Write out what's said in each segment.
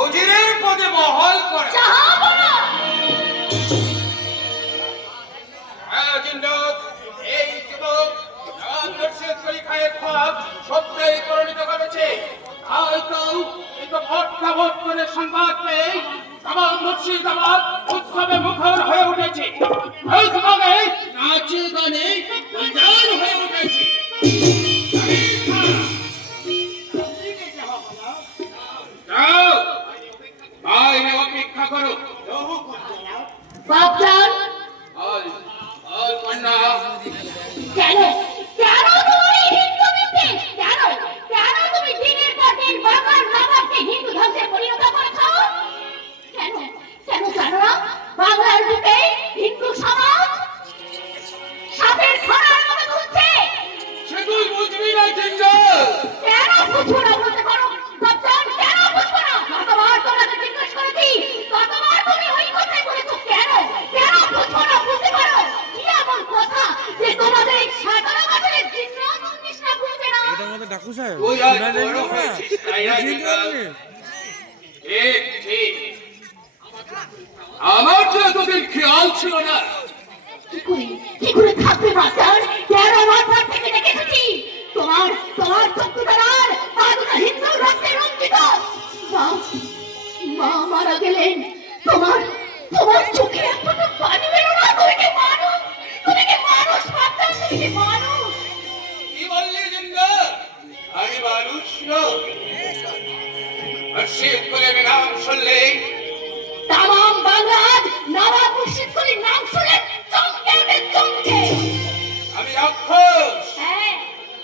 উজিরের পদে বহাল করা। এই যুবক নবাব মুর্শিদ কুলি খানের খ্বাব সত্যই পরিণত করেছে। হয়তো কিন্তু ভোটে সংবাদ পেয়ে নবাব মুর্শিদাবাদ উৎসবে মুখর হয়ে উঠেছে। উৎসবে নাচে গানে উজান হয়ে উঠেছে। যাও বাইরে অপেক্ষা করো। বাপজান কন্যা কেন কেন তুমি হিন্দু মিথ্যে কেন কেন তুমি দিনের পর দিন বাংলার নবাবকে হিন্দু ধ্বংসে পরিণত করেছো? কেন কেন জানো না বাংলার বুকে হিন্দু সমাজ সাপের খড়ার মতো ঘুরছে? সে তুই বুঝবি না জিঞ্জাল। কেন বুঝবো না বলতে পারো বাপজান? কেন বুঝবো না? কতবার তোমাকে জিজ্ঞেস করেছি, কতবার তুমি ওই কথাই বলেছো। কেন কেন বুঝবো না বলতে পারো? কি এমন কথা যে তোমাদের এই 17 বছরের জিজ্ঞাসা তৃষ্ণা বুঝবে না? এটা আমাদের ডাকু সাহেব তুই আর শোনা যায় বড় না হয়েছিস, তাই না জিঞ্জাল? ঠিক ঠিক। আমার তো এতদিন খেয়াল ছিল না। কি করে থাকবে বাপজান? কেন মাথা থেকে দেখে এসেছি তোমার তোমার চক্ষু দ্বারার আদুটা হিন্দু রক্তে রঞ্জিত। মা মা মারা গেলেন, তোমার তোমার চোখে এখনো পানি বেরো না। তুমি কি মানুষ? তুমি কি মানুষ বাপজান? তুমি কি মানুষ? কি বললি জিঞ্জাল? আমি মানুষ নই। মুর্শিদ কুলির নাম শুনলে তামাম বাংলা আজ নবাব মুর্শিদ কুলির নাম শুনলে চমকে উঠে চমকে। আমি রাক্ষস। হ্যাঁ,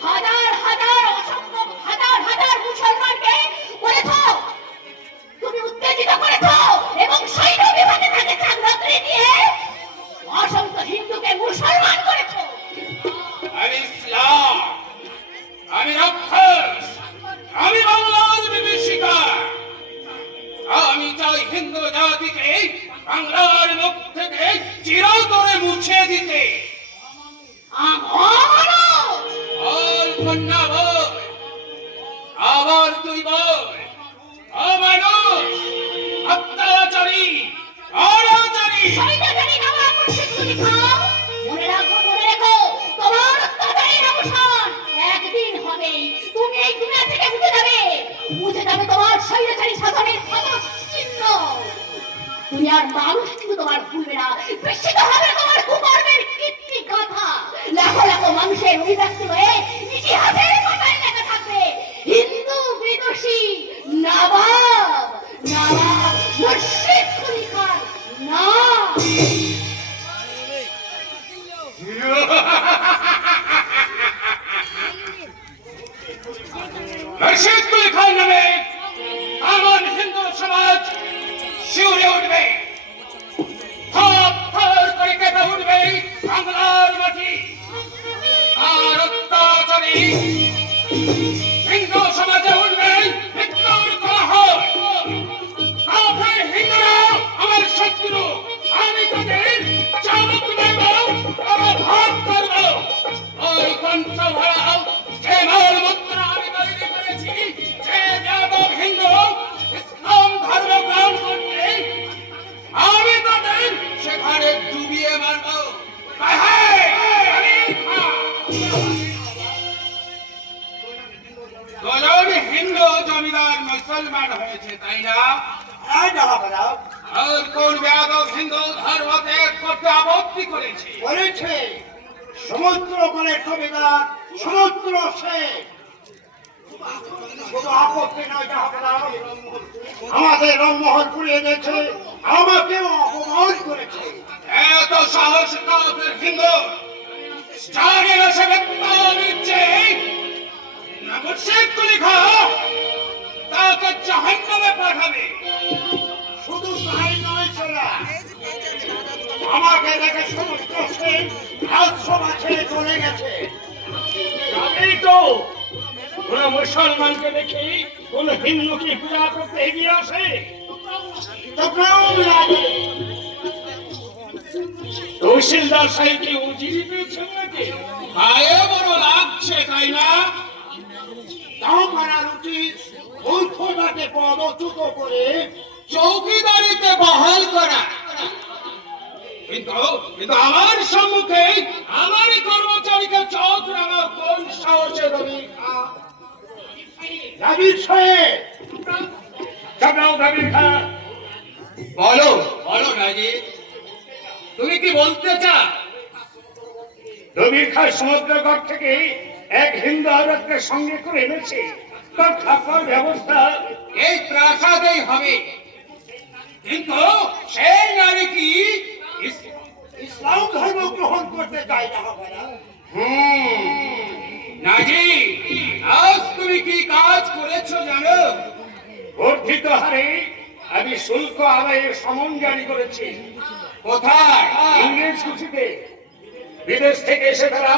হাজার হাজার অসংখ্য হাজার হাজার মুসলমানকে বলেছ, তুমি উত্তেজিত করেছ এবং সৈন্য বিভাগে তাকে চাকরি দিয়ে অসংখ্য হিন্দুকে মুসলমান করেছ। আমি ইসলাম, আমি রাক্ষস, আমি বাংলার বিভীষিকা। আমি চাই হিন্দু জাতিকে বাংলার মুখ থেকে চিরতরে মুছে দিতে। বল কন্যা বল, আবার তুই বল। অমানুষ, অত্যাচারী, অনাচারী। সৈন্যধারী নবাব মুর্শিদ কুলি খান, মনে রাখো মনে রেখো, তোমার অত্যাচারীর অবসান একদিন হবে। তুমি এই দুনিয়া থেকে মুছে যাবে তোমার সৈন্যধারী শাসনের সমস্ত চিহ্ন। দুনিয়ার মানুষ কিন্তু তোমার ভুলবে না, বিস্মিত হবে তোমার কুকর্মের কীর্তি গাথা। লাখো লাখো মানুষের অভিব্যক্তি হয়ে ইতিহাসের পাতায় লেখা থাকবে হিন্দু বিদুষী নবাব নবাব মুর্শিদ কুলি খান নাম। মুর্শিদ কুলি খান নামে আমার হিন্দু সমাজ শিউরে উঠবে, থর থর করে কেঁপে উঠবে বাংলার মাটি। আর অত্যাচারী হিন্দু সমাজে উঠবে মৃত্যুর কোলাহল। কাফের হিন্দুরা আমার শত্রু, আমি তাদের চাবুক দেব, তারা ভাগ করব। ওই কণ্ঠ ভরা যে মূলমন্ত্র আমি তৈরি করেছি, যে যাদব হিন্দু ইসলাম ধর্ম গ্রহণ করতে, আমি তাদের সেখানে ডুবিয়ে মারব। দুজন হিন্দু জমিদার মুসলমান হয়েছে, তাই না? আর কোন যাদব হিন্দু ধর্ম ত্যাগ করতে আপত্তি করেছে? বলেছে সমুদ্র বলে জমিদার, সমুদ্র সে। কোনো আপত্তি নয় জাহাপনার। আমাদের রংমহল পুড়িয়ে দিয়েছে, আমাকেও অপমান করেছে। এত সাহস কাফের হিন্দু জানে না সে ব্যক্তি নিচ্ছে না। মুর্শিদ কুলি খান তাকে জাহান্নামে পাঠাবে। শুধু তাই নয় সোনা, আমাকে দেখে সমুদ্র সে রাজসভা ছেড়ে চলে গেছে। এই তো কোন মুসলমানকে দেখি কোন হিন্দুকে পূজা করতে এগিয়ে আসে? তহসিলদার সাহেবকে উজিরি পেয়েছেন নাকি? গায়ে বড় লাগছে, তাই না? জাহাপনার উচিত ওই খোদাকে পদচ্যুত করে চৌকিদারিতে বহাল করা। কিন্তু কিন্তু আমার সম্মুখে আমারই কর্মচারীকে চোখ রাঙা কোন সাহসে রবি খা? দাবির সাহেব চাপড়াও দাবির খা। বলো বলো রাজি, তুমি কি বলতে চাও? রবির খা সমুদ্রগড় থেকে এক হিন্দু আরবকে সঙ্গে করে এনেছে। তার থাকার ব্যবস্থা এই প্রাসাদেই হবে। কিন্তু সেই নারী কি ইসলাম ধর্ম গ্রহণ করতে চায় জাহাপনা। নাজি, আজ তুমি কি কাজ করেছো জানো? বর্ধিত হারে আমি শুল্ক আদায়ের সমন জারি করেছি। কোথায়? ইংরেজ কুচিতে বিদেশ থেকে এসে তারা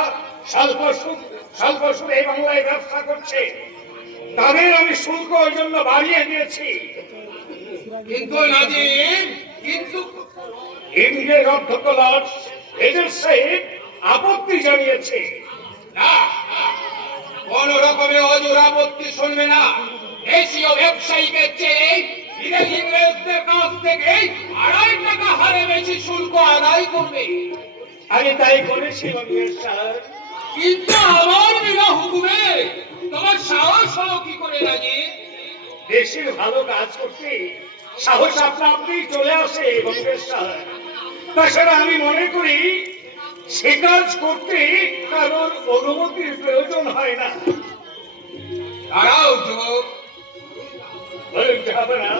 স্বল্প সুদে বাংলায় ব্যবসা করছে। তাদের আমি শুল্ক ওই জন্য বাড়িয়ে দিয়েছি। কিন্তু নাজির, কিন্তু ইংরেজ অধ্যক্ষ লর্ড এজেন্ট সাহেব আপত্তি জানিয়েছে। না, কোন রকমে অজোর আপত্তি শুনবে না। দেশীয় ব্যবসায়ীকে চেয়ে বিদেশি ইংরেজদের কাছ থেকে 2.5 টাকা হারে বেশি শুল্ক আদায় করবে। আমি তাই করেছি মন্ত্রী স্যার। কিন্তু আমার বিনা হুকুমে তোমার সাহস হলো কি করে রাজি? দেশের ভালো কাজ করতে সাহস আপনা আপনি চলে আসে মন্ত্রী স্যার। তাছাড়া আমি মনে করি সে কাজ করতে কারোর অনুমতির প্রয়োজন হয় না। দাঁড়াও যুবক, বলতে হবে না।